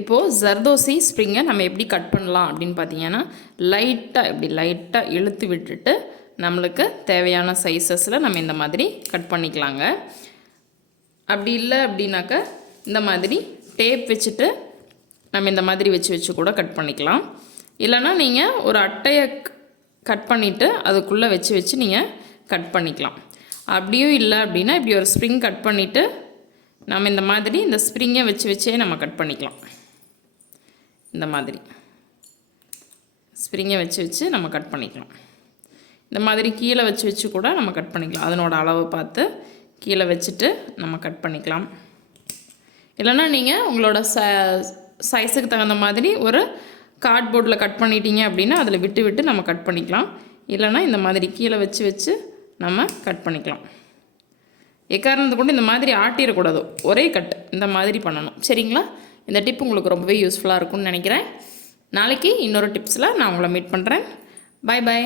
இப்போது ஜர்தோசி ஸ்ப்ரிங்கை நம்ம எப்படி கட் பண்ணலாம் அப்படின்னு பார்த்தீங்கன்னா, லைட்டாக இழுத்து விட்டுட்டு நம்மளுக்கு தேவையான சைஸஸில் நம்ம இந்த மாதிரி கட் பண்ணிக்கலாங்க. அப்படி இல்லை அப்படின்னாக்கா இந்த மாதிரி டேப் வச்சுட்டு நம்ம இந்த மாதிரி வச்சு கூட கட் பண்ணிக்கலாம். இல்லைனா நீங்கள் ஒரு அட்டையை கட் பண்ணிவிட்டு அதுக்குள்ளே வச்சு நீங்கள் கட் பண்ணிக்கலாம். அப்படியும் இல்லை அப்படின்னா இப்படி ஒரு ஸ்ப்ரிங் கட் பண்ணிவிட்டு நம்ம இந்த மாதிரி இந்த ஸ்ப்ரிங்கை வச்சே நம்ம கட் பண்ணிக்கலாம். இந்த மாதிரி ஸ்ப்ரிங்கை வச்சு நம்ம கட் பண்ணிக்கலாம். இந்த மாதிரி கீழே வச்சு கூட நம்ம கட் பண்ணிக்கலாம். அதனோட அளவு பார்த்து கீழே வச்சுட்டு நம்ம கட் பண்ணிக்கலாம். இல்லைனா நீங்கள் உங்களோட சைஸுக்கு தகுந்த மாதிரி ஒரு கார்ட்போர்டில் கட் பண்ணிட்டீங்க அப்படின்னா அதில் விட்டு நம்ம கட் பண்ணிக்கலாம். இல்லைனா இந்த மாதிரி கீழே வச்சு நம்ம கட் பண்ணிக்கலாம். எக்காரணத்தை கொண்டு இந்த மாதிரி ஆட்டிடக்கூடாது, ஒரே கட் இந்த மாதிரி பண்ணணும். சரிங்களா? இந்த டிப் உங்களுக்கு ரொம்பவே யூஸ்ஃபுல்லாக இருக்கும்னு நினைக்கிறேன். நாளைக்கு இன்னொரு டிப்ஸில் நான் உங்களை மீட் பண்ணுறேன். பை.